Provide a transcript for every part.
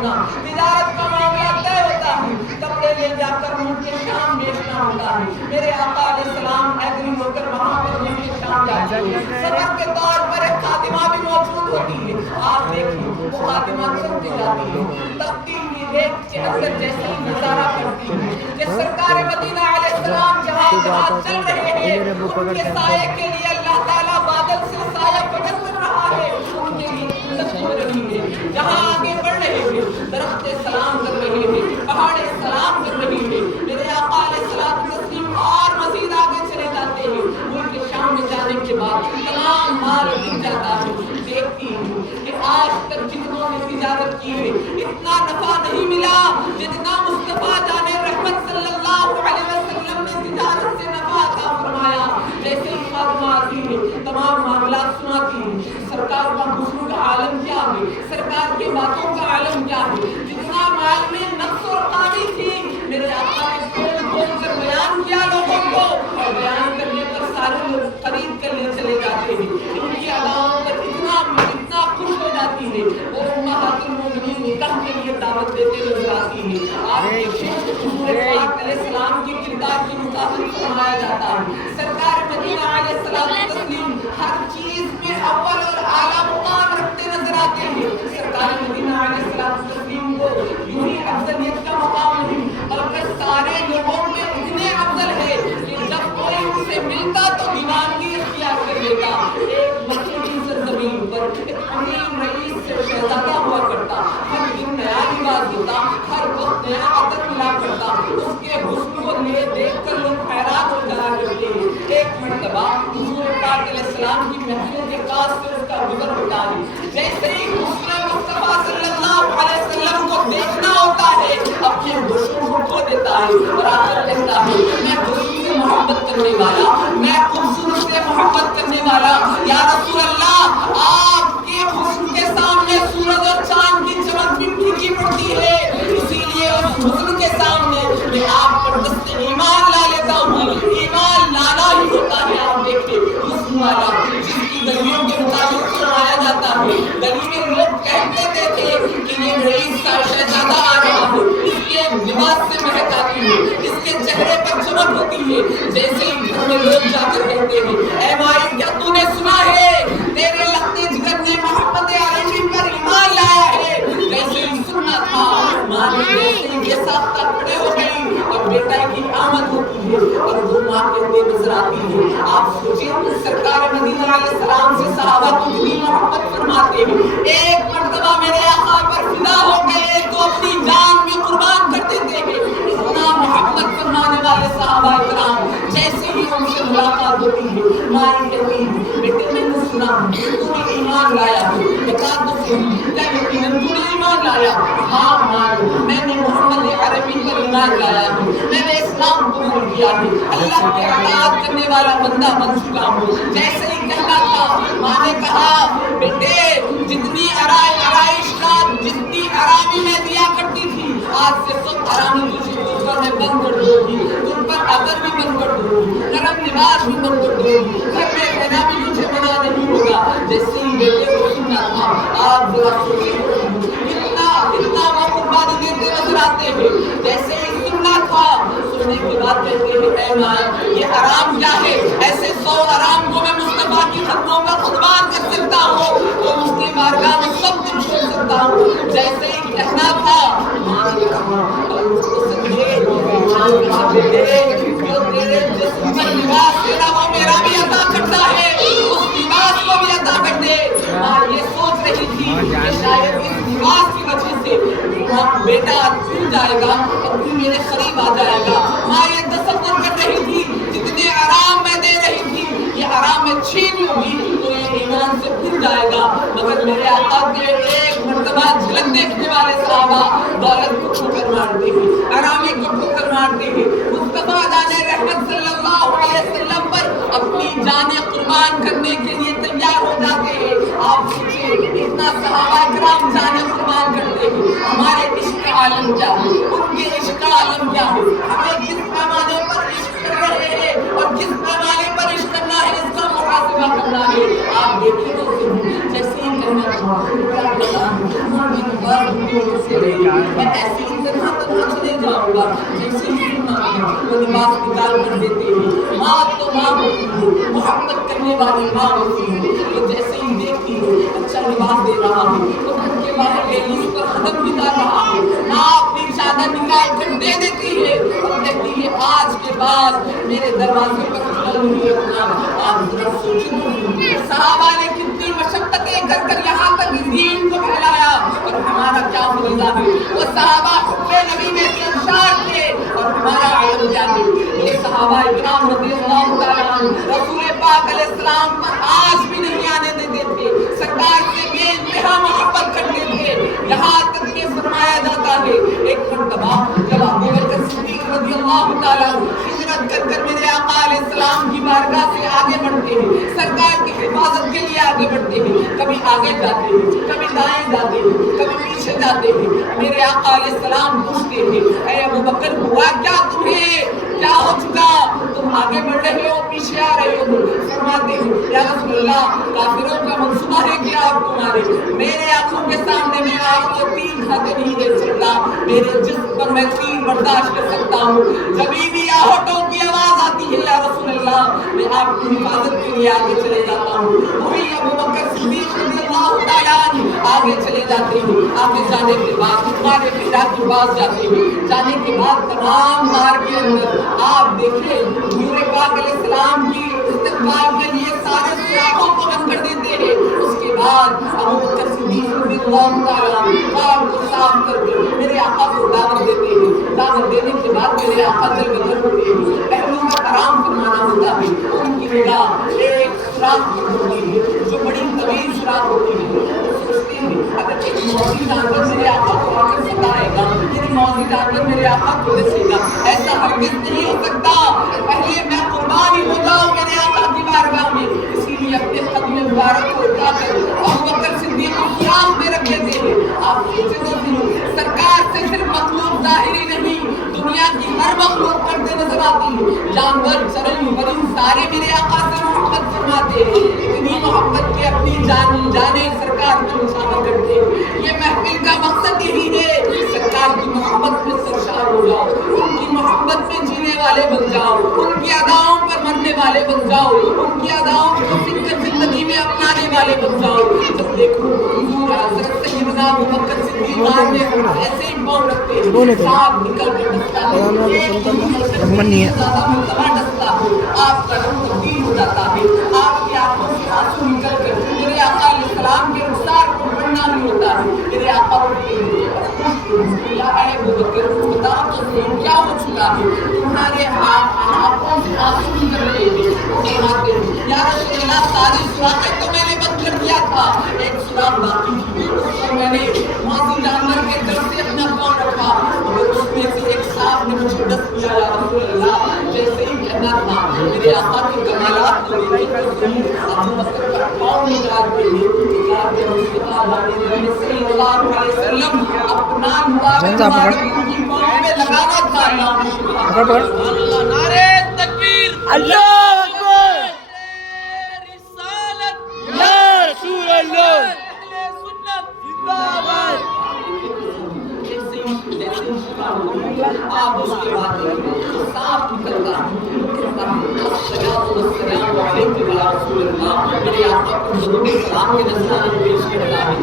پہنچنا، تجارت کا معاملہ طے ہوتا ہے، کپڑے لے جا کر ملک کے شام بیچنا ہوتا ہے، میرے آقا علیہ السلام ایگری ہو کر وہاں پر ملک کے شام جاتے ہیں، سفر کے طور پر ایک خادمہ بھی موجود ہوتی ہے، آپ دیکھیں وہ خادمہ چلتے جاتی ہے، تبدیل کی ریت کے اندر جیسے ہی نظارہ کرتی ہے کہ سرکار مدینہ علیہ السلام جہاں جہاں چل رہے ہیں ان کے سائے کے لیے اللہ تعالیٰ بادل سے سایہ بدل کر رہا ہے، ان کے لیے عزت ہو رہی ہے، جہاں آگے بڑھ رہے ہیں درخت سلام کر رہے ہیں، پہاڑ سلام کر رہے ہیں، میرے آقا علیہ السلام اور مزید آگے چلے جاتے ہیں، ملک شام میں جانے کے بعد تمام مال گر جاتا ہے، دیکھتی ہوں کہ آج تک جتنوں نے تجارت کی ہے اتنا نفع نہیں ملا جتنا مصطفیٰ جان رحمت صلی اللہ علیہ وسلم نے تجارت سے نفع عطا فرمایا۔ جیسے ہی فاطمہ آتی ہے تمام معاملات سناتی ہے، سرکار کا حسن کا عالم کیا ہے، سرکار کے باتوں کا عالم کیا ہے، جتنا مال میں نقص اور کمی تھی میرے آقا نے کھول کھول کر بیان کیا لوگوں کو، اور بیان کرنے پر سارے لوگ خرید کر لے چلے جاتے ہیں، ان کی اداؤں پر اتنا خوش ہو جاتی ہے، وہ امہات المومنین نکاح کے لیے دعوت دیتے نظر آتی ہے۔ آپ دیکھیں حضور پاک علیہ السلام کی کردار کے مطابق فرمایا جاتا ہے، سرکار مدینہ علیہ السلام تسلیم ہر چیز میں اول اور اعلیٰ مقام رکھتے نظر آتے ہیں، سرکار مدینہ علیہ السلام تسلیم کو یوں ہی افضلیت کا مقام نہیں بلکہ سارے لوگوں میں اتنے افضل ہے کہ جب کوئی ان سے ملتا تو دیوانگی اختیار کر لیتا۔ ایک مکے زمین پر ایک امیر رئیس سے شہزادہ ہوا کرتا، ہر دن نیا لباس ہوتا، ہر وقت نیا عطر ملا کرتا، اس کے حسن کو دیکھ کر لوگ حیران ہو جایا کرتے ہیں۔ ایک مرتبہ حضور پاک علیہ السلام کی محفل کے پاس سے اس کا گزر ہوتا ہے، جیسے ہی حسن مصطفیٰ صلی اللہ علیہ وسلم کو دیکھنا ہوتا ہے اپنے حسن کو کھو دیتا ہے اور آ کر کہتا ہے میں حسن سے محبت کرنے والا، میں خوبصورت سے محبت کرنے والا، یا رسول اللہ آپ کے حسن کے سامنے سورج اور چاند کی چمک بھی پھیکی پڑتی ہے، اسی لیے اس حسن کے سامنے میں آپ پر دست ایمان لا لیتا ہوں، ایمان لانا ہی ہوتا ہے۔ آپ دیکھیں حسن والا جس کی گلیوں کے مطابق سنایا جاتا ہے، گلی میں لوگ کہتے تھے کہ یہ رئیس کا شہزادہ آ رہا ہے، اس کے لباس سے مہک آتی ہے، اس کے چہرے پر چمک ہوتی ہے، جیسے ہی گھر میں لوگ جا کر کہتے ہیں اے بھائی کیا تو نے سنا ہے تیرے لختے جگر نے محمد عربی پر ایمان لایا ہے، جیسے ہی سننا تھا ماں نے جیسے ہی یہ ساختہ کھڑے ہو گئی اور بیٹا کی آمد ہوتی ہے اور وہ ماں کہتے نظر آتی ہے۔ آپ سوچیں سرکار مدینہ علیہ السلام سے صحابہ کتنی محبت فرماتے ہیں، ایک مرتبہ میرے آقا پر فدا ہو گئے تو اپنی جان بھی قربان کر دیتے ہیں، اتنا محبت فرمانے والے صحابہ کرام۔ جیسے ہی ان سے ملاقات ہوتی ہے ماں کہتی ہے بیٹے میں نے سنا تو نے ایمان لایا ہے، بتا تو صحیح کیا یقیناً تو نے ایمان لایا؟ ہاں ماں میں نے محمد عربی پر ایمان لایا ہے، میں نے اسلام قبول کیا ہے، اللہ کے اطاعت کرنے والا بندہ بن چکا ہوں۔ جیسے ہی کہنا تھا ماں نے کہا بیٹے جتنی آرائش کا جتنی آرامی میں دیا کرتی تھی آج سے سب آرامی تجھے اوپر میں بند کر دوں گی، تم پر عبر بھی بند کر دوں گی، نرم لباس بھی بند کر دوں گی، گھر میں رہنا بھی مجھے منع نہیں ہوگا۔ جیسے ہی بیٹے کو سننا تھا آپ ذرا سوچیں اتنا وہ قربانی دیتے نظر آتے ہیں، جیسے ہی سننا تھا سننے کے بعد کہتے ہیں اے ماں یہ حرام کیا ہے، ایسے 100 حرام کو میں مصطفیٰ کی خدموں کا قربان کر سکتا ہوں تو اس کی بارگاہ میں سب کچھ چھوڑ سکتا ہوں۔ جیسے ہی کہنا تھا ماں نے کہا اور اس کو سمجھے ماں نے کہا بیٹے جو تیرے جسم پر لباس تیرا وہ میرا بھی عطا کرتا ہے، اس لباس کو بھی عطا کر دے۔ ماں یہ سوچ رہی تھی کہ شاید اس لباس کی وجہ سے بیٹا چھوٹ جائے گا اور پھر میرے قریب آ جائے گا، ماں یہ تصور کر رہی تھی جتنے آرام میں دے رہی تھی یہ آرام میں چھین لوں گی تو یہ ایمان سے پھر جائے گا، مگر میرے آقا کے ایک مرتبہ جھلک دیکھنے والے صحابہ دولت کو ٹھوکر مارتے ہیں، آرامی کو ٹھوکر مارتے ہیں، مصطفیٰ جان رحمت صلی اللہ علیہ وسلم پر اپنی جانیں قربان کرنے کے لیے تیار ہو جاتے ہیں۔ آپ سوچیں اتنا صحابہ کرام جانیں قربان کرتے ہیں، ہمارے عشق کا عالم کیا ہے، ان کے عشق کا عالم کیا ہے، ہمیں کس پیمانے پر عشق کر رہے ہیں اور کس پیمانے پر عشق کرنا ہے اس کا محاسبہ کرنا ہے۔ آپ دیکھیں تو جیسے ہی میں ایسی طرح چلے جاؤں گا جیسے وہ لباس نکال کر دیتے ہیں. ماں تو ماں ہوتی ہے, محبت کرنے والی ماں ہوتی ہے. وہ جیسے ہی دیکھتی ہے اچھا لباس دے رہا ہے تو گھر کے باہر لیڈیز پر قدم نکال رہا ہے, ماں اپنی چادر نکال کر دے دیتی ہے اور کہتی ہے آج کے بعد میرے دروازے پر قدم نہیں رکھنا. آپ ذرا سوچیں صحابہ نے کتنی مشقتیں کر کر یہاں تک اس دین کو پھیلایا اور ہمارا کیا فریضہ ہے. وہ صحابہ حب نبی میں سرشار تھے اور ہمارا علم کیا ہے. یہ صحابہ اکرام رضی اللہ تعالیٰ عنہ رسول پاک علیہ السلام پر آج بھی نہیں آنے دیتے تھے, سرکار سے بے انتہا محبت کرتے تھے. یہاں تک کہ فرمایا جاتا ہے ایک مرتبہ جب ابو بکر صدیق رضی اللہ تعالیٰ عنہ ہجرت کر کر میرے آقا علیہ السلام کی بارگاہ سے آگے بڑھتے ہیں, سرکار کی حفاظت کے لیے آگے بڑھتے ہیں, کبھی آگے جاتے ہیں, کبھی دائیں جاتے ہیں, کبھی پیچھے جاتے ہیں. میرے آقا علیہ السلام پوچھتے ہیں اے ابو بکر ہوا کیا تمہیں, کیا ہو چکا, تم آگے بڑھ رہے ہو پیچھے آ رہے ہو. فرماتے ہیں یا رسول اللہ کافروں کا منصوبہ ہے کیا آپ تمہارے, میرے آنکھوں کے سامنے میں آپ کو تین کھاتے نہیں دے سکتا, میرے جسم پر میں تین برداشت کر سکتا ہوں, جبھی بھی آہٹوں کی آواز آتی ہے یا رسول اللہ میں آپ کی حفاظت کے لیے آگے چلے جاتا ہوں. وہی ابو بکر صدیق رضی اللہ تعالیٰ عنہ آگے چلے جاتے ہیں. آگے جانے کے بعد ہمارے پیرا کے پاس جاتے ہیں, جانے کے بعد تمام مار کے اندر آپ دیکھیں حضور پاک علیہ السلام کی استقبال کے لیے سارے سوراخوں کو بند کر دیتے ہیں. اس کے بعد ابو بکر صدیق رضی اللہ تعالیٰ عنہ کار کو صاف کر کے میرے آقا کو دعوت دیتے ہیں. دعوت دینے کے بعد میرے آقا جل بدر ہوتے ہیں, پہلو کا حرام فرمانا ہوتا ہے. ان کی نگاہ ایک سوراخ پر ہوتی ہے جو بڑی طویل سوراخ ہوتی ہے. سوچتے ہیں اگر ایک موزی جانور میرے آقا کو آ کر ستائے گا, میری موزی جانور میرے آقا کو رسے گا, ایسا ہرگز نہیں ہو سکتا, پہلے میں قربانی ہو جاؤں میرے آقا کی بارگاہ میں. اسی لیے اپنے قدم مبارک کو اٹھا کر ابو بکر صدیق سوراخ میں رکھ دیتے ہیں. آپ سوچیں تو سرکار سے صرف مخلوق ظاہری نہیں دنیا کی ہر مخلوق کرتے نظر آتی ہے. جانور چرند پرند سارے میرے آقا سے محبت فرماتے ہیں, اتنی محبت کے اپنی جانیں سرکار کو نثار کرتے ہیں. یہ محفل کا مقصد یہی ہے سرکار کی محبت میں سرشار ہو جاؤ, ان کی محبت میں جینے والے بن جاؤ, ان کی اداؤں پر مرنے والے بن جاؤ, ان کی اداؤں کو زندگی میں اپنانے والے بن جاؤ. جب دیکھو حضور حضرت سیدنا ابو بکر صدیق نے ایسے ہی پاؤں رکھتے ہیں صاحب نکل کر دستا ہے, آپ کا رنگ تبدیل ہو جاتا ہے, آپ کی آنکھوں سے آنسو نکل کر میرے آقا علیہ السلام کے رخسار کو پڑھنا بھی ہوتا ہے. میرے آقا اٹھتے ہیں یا اے ابو بکر بتا تو صحیح کیا ہو چکا ہے, تمہارے آنکھوں سے آنسو نکل رہے ہیں. فرماتے ہیں یا رسول اللہ ساری سوراخیں تو میں نے بند کر دیا تھا, ایک سوراخ باقی تھی, اور میں نے موزی جانور کے طرف سے اپنا پاؤں رکھا اور اس میں سے ایک سانپ نے مجھے ڈس دیا یا رسول اللہ. جیسے ہی کہنا تھا میرے آقا کے کمالات کو دیکھ کر ابو بکر کا پاؤں نکالتے ہیں, صلی اللہ علیہ وسلم اپنا مبارک کی پاؤں میں لگانا تھا. اللہ نعرہ تکبیر, اللہ اکبر, رسالت یا رسول اللہ, اہل سنت زندہ باد. آپ اس کے بعد صاف نکلتا ہے السلام علیکم یا رسول اللہ, میرے آقا کو درود سلام کے نذرانے پیش کرتا ہے.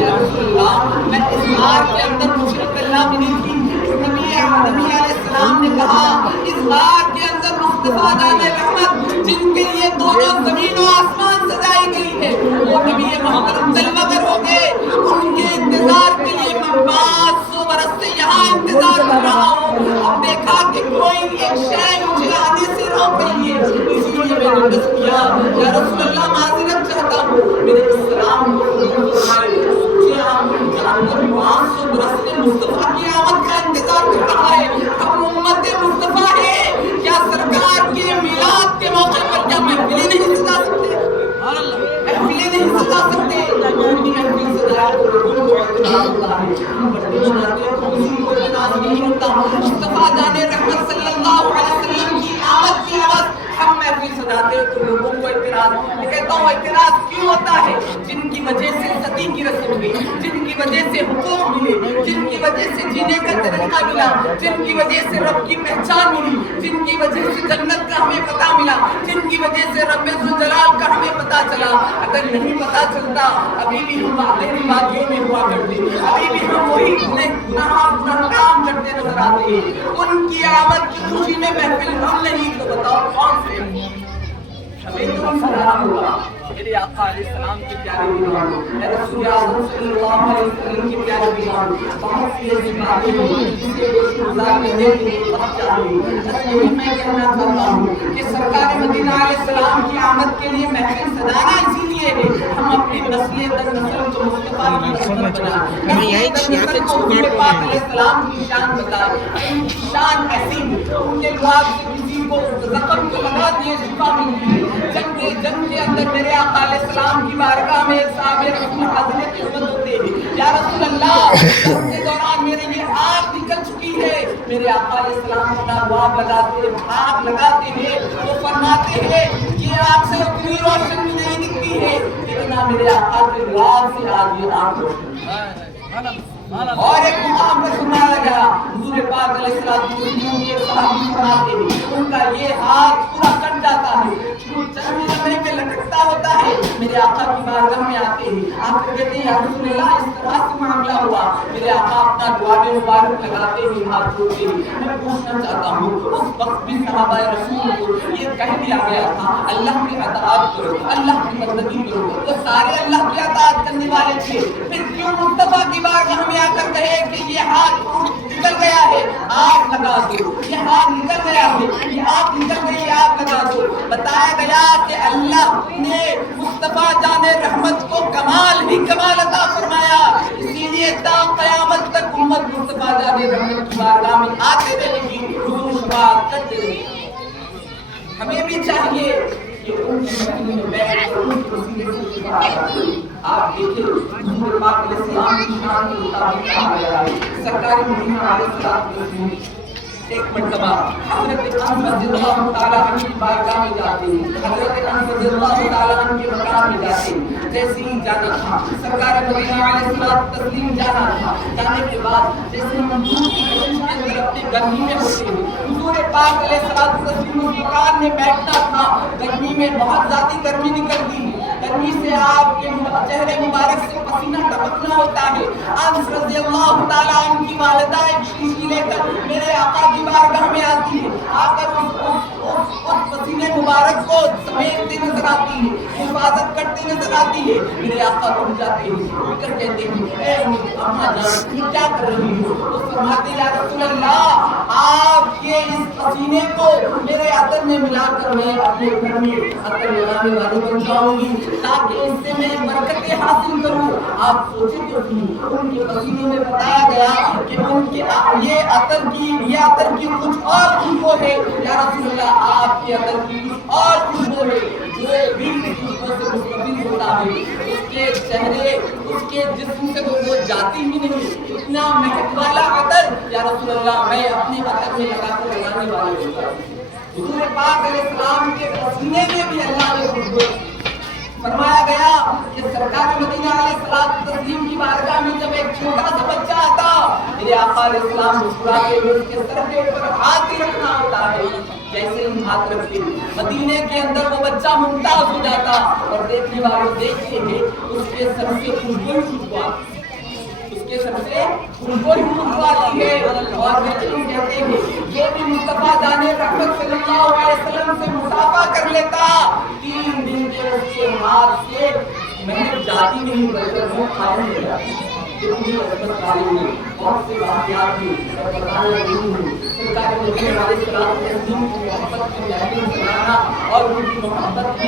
یا رسول اللہ میں اس غار کے اندر مجھے اللہ ملی تھی, نبی علیہ السلام نے کہا اس غار کے اندر مصطفیٰ جان رحمت جن کے لیے دونوں زمین و آسمان سجائی گئی ہے وہ نبی محترم جلوہ گر ہو گئے, ان کے انتظار کے لیے میں 500 برس سے یہاں انتظار کر رہا ہوں. اب دیکھا کہ کوئی ایک شے مجھے آنے سے روک رہی ہے, اسی لیے میں نے عرض کیا یا رسول اللہ معذرت چاہتا ہوں, میرے السلام کو قبول فرمائے. جانور 500 برس سے مصطفیٰ کی آمد کا انتظار کر رہا ہے. ہم امت مصطفیٰ ہے, کیا سرکار کے میلاد کے موقع پر کیا محفلیں نہیں سجا سکتے, محفلیں نہیں سجا سکتے. اپنی محفل سجایا تو لوگوں کو اعتراض ہوتا ہے, بڑھتے بناتے ہیں تو کسی کو اعتراض نہیں ہوتا. مصطفیٰ جان رحمت صلی اللہ علیہ وسلم کی آمد کی آواز ہم محفل محفل سجاتے ہو تو لوگوں کو اعتراض، میں کہتا ہوں اعتراض کیوں ہوتا ہے؟ جن کی وجہ سے ستی کی رسم ہوئی، جن کی وجہ سے حقوق ملے، جن کی وجہ سے جینے کا طریقہ ملا، جن کی وجہ سے رب کی پہچان ملی، جن کی وجہ سے جنت کا ہمیں پتہ ملا، جن کی وجہ سے رب ذوالجلال کا ہمیں پتہ چلا، اگر نہیں پتہ چلتا ابھی بھی ہم باطنی وادیوں میں ہوا کرتے، ابھی بھی ہم وہی گناہ کام کرتے نظر آتے ہیں۔ ان کی آمد کی خوشی میں محفل ہم نہیں تو بتاؤ کون سے؟ ہمیں تو سلام ہوا میرے آقا علیہ السلام کے پیارے بیان، اے رسول اعظم صلی اللہ علیہ وسلم کے پیارے بیان، بہت سی ایسی باتیں ہیں جس کے گزار کرنے کے لیے وقت چاہیے۔ بس یہی میں کہنا چاہتا ہوں کہ سرکار مدینہ علیہ السلام کی آمد کے لیے محفل سجانا اسی لیے ہے ہم اپنی نسل در نسل کو مصطفیٰ کی نسبت بنائیں، نسل کو حضور پاک علیہ السلام کی شان بتائیں۔ ان کی شان ایسی ان کے لحاظ سے کسی کو زخم کو لگا دیے شفا ملتی ہے۔ جنگ کے اندر میرے آقا علیہ السلام کی بارگاہ میں ایک صحابی رسول حاضر خدمت ہوتے ہیں، یا رسول اللہ جنگ کے دوران میرے یہ آگ نکل چکی ہے۔ میرے آقا علیہ السلام اپنا لعاب لگاتے ہیں، آگ لگاتے ہیں، وہ فرماتے ہیں یہ آگ سے اتنی روشنی نہیں دکھتی ہے اتنا میرے آقا کے لعاب سے آج یہ آگ روشن ہے۔ اور ایک مقام پر سنایا گیا حضور پاک علیہ السلام کے صحابی فرماتے ہیں ان کا یہ ہاتھ پورا کٹ جاتا ہے، چند لمحے میں لٹکتا ہوتا ہے، میرے آقا کی بارگاہ میں آتے ہیں، آ کر کہتے ہیں یا رسول اللہ اس طرح سے معاملہ ہوا۔ میرے آقا اپنا لعاب مبارک لگاتے ہیں، ہاتھ جوڑتے ہیں۔ میں پوچھنا چاہتا ہوں اس وقت بھی صحابہ رسول کو یہ کہہ دیا گیا تھا اللہ کی اطاعت کرو، اللہ کی بندگی کرو، وہ سارے اللہ کی اطاعت کرنے والے تھے، پھر کیوں مصطفیٰ کی بارگاہ میں آ کر کہے کہ یہ ہاتھ نکل گیا ہے آگ لگا دو، یہ ہاتھ نکل گیا ہے یہ آگ نکل گئی آگ لگا دو؟ بتایا گیا کہ اللہ نے مصطفیٰ جان رحمت کو کمال ہی کمال عطا فرمایا، اسی لیے تا قیامت تک امت مصطفیٰ جان رحمت کی بارگاہ میں آتے رہے گی، حضور شفاعت کرتے رہے گی۔ ہمیں بھی چاہیے کہ ان کی مجلس میں بیٹھ کر ان کی وسیلے سے شفاعت کریں۔ آپ دیکھیں حضور پاک علیہ السلام کی شان کے مطابق کہا گیا ہے سرکار مدینہ علیہ السلام ایک مرتبہ حضرت انس رضی اللہ تعالیٰ عنہ کی بارگاہ میں جاتے ہیں، حضرت انس رضی اللہ تعالیٰ عنہ کے مقام میں جاتے ہیں، جیسے ہی جانا تھا سرکار مدینہ علیہ السلام تسلیم جانا تھا، جانے کے بعد جیسے منظور کی کوشش کے اندر اپنی گرمی میں ہوتے ہیں، حضور پاک علیہ السلام تسلیم اس مکان میں بیٹھنا تھا، گرمی میں بہت زیادہ گرمی نکلتی ہے، گرمی سے آپ کے چہرے مبارک سے پسینہ ٹپکنا ہوتا ہے۔ انس رضی اللہ تعالیٰ عنہ کی والدہ ایک شیشی لے کر میرے آقا کی بارگاہ میں آتی ہے، آ کر اس پسینے مبارک کو سمیٹتے نظر آتی ہے، حفاظت کرتے نظر آتی ہے۔ میرے آقا اٹھ جاتے ہیں، اٹھ کر کہتے ہیں اے اماں جان یہ کیا کر رہی ہو؟ تو فرماتے ہیں یا رسول اللہ آپ کے اس پسینے کو میرے عطر میں ملا کر میں اپنے گھر میں عطر لگانے والی بن جاؤں گی تاکہ اس سے میں برکتیں حاصل کروں۔ آپ سوچیں تو ان کے پسینے میں بتایا گیا کہ ان کے یہ عطر کی کچھ اور خوشبو ہے، یا رسول اللہ آپ کے عطر کی کچھ اور خوشبو ہے جو بھی خوشبو سے مستفیض ہوتا ہے، اس کے چہرے اس کے جسم سے وہ جاتی ہی نہیں، اتنا مہک والا عطر یا رسول اللہ میں اپنے عطر میں لگا کر لگانے والا ہوتا ہوں۔ حضور پاک علیہ السلام کے پسینے میں بھی اللہ نے خوشبو فرمایا گیا کہ سرکار مدینہ علیہ السلام تسلیم کی بارگاہ میں جب ایک چھوٹا سا بچہ آتا میرے آقا علیہ السلام مسکراتے ہوئے اس کے سر کے اوپر ہاتھ ہی رکھنا ہوتا ہے، جیسے ہی ہاتھ رکھتے مدینے کے اندر وہ بچہ ممتاز ہو جاتا اور دیکھنے والے دیکھتے ہیں اس کے سر سے خوشبو خوشبو آتی ہے، اس کے سر سے خوشبو خوشبو آتی ہے، اور وہ کہتے ہیں یہ بھی مصطفیٰ جان رحمت صلی اللہ علیہ وسلم سے مصافحہ کر لیتا 3 دن کے اس کے ہاتھ سے محنت جاتی نہیں بلکہ وہ قائم ہو جاتی ہے۔ اتنی عظمت والی ہوئی بہت سے واقعات بھی اور بتانا نہیں ہوں سرکار مدینہ علیہ السلام کی محبت کی محفل سنانا اور ان کی محبت